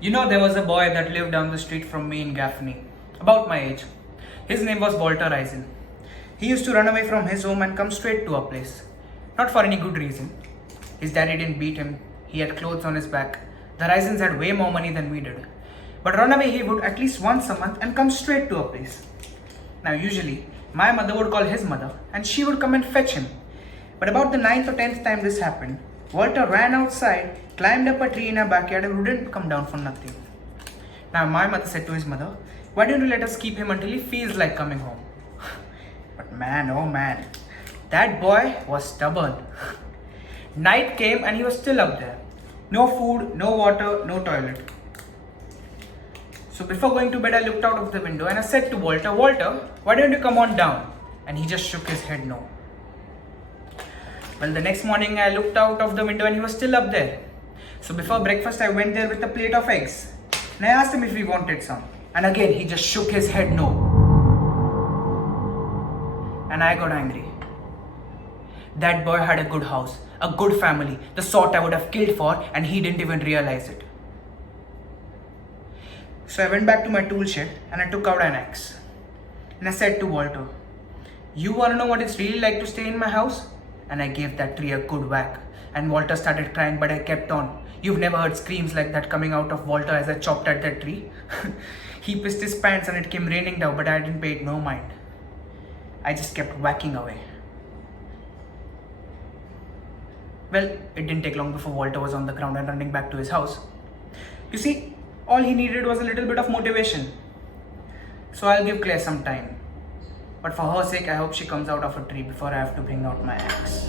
There was a boy that lived down the street from me in Gaffney, about my age. His name was Walter Eisen. He used to run away from his home and come straight to our place. Not for any good reason. His daddy didn't beat him, he had clothes on his back. The Eisens had way more money than we did. But run away he would at least once a month and come straight to our place. Now, usually, my mother would call his mother and she would come and fetch him. But about the 9th or 10th time this happened, Walter ran outside, climbed up a tree in our backyard and wouldn't come down for nothing. Now, my mother said to his mother, "Why don't you let us keep him until he feels like coming home?" But man, oh man, that boy was stubborn. Night came and he was still up there. No food, no water, no toilet. So before going to bed, I looked out of the window and I said to Walter, "Walter, why don't you come on down?" And he just shook his head no. Well, the next morning I looked out of the window and he was still up there. So before breakfast, I went there with a plate of eggs. And I asked him if he wanted some. And again, he just shook his head no. And I got angry. That boy had a good house, a good family, the sort I would have killed for, and he didn't even realize it. So I went back to my tool shed and I took out an axe. And I said to Walter, "You want to know what it's really like to stay in my house?" And I gave that tree a good whack. And Walter started crying, but I kept on. You've never heard screams like that coming out of Walter as I chopped at that tree. He pissed his pants and it came raining down, but I didn't pay it no mind. I just kept whacking away. Well, it didn't take long before Walter was on the ground and running back to his house. You see, all he needed was a little bit of motivation. So I'll give Claire some time. But for her sake, I hope she comes out of a tree before I have to bring out my axe.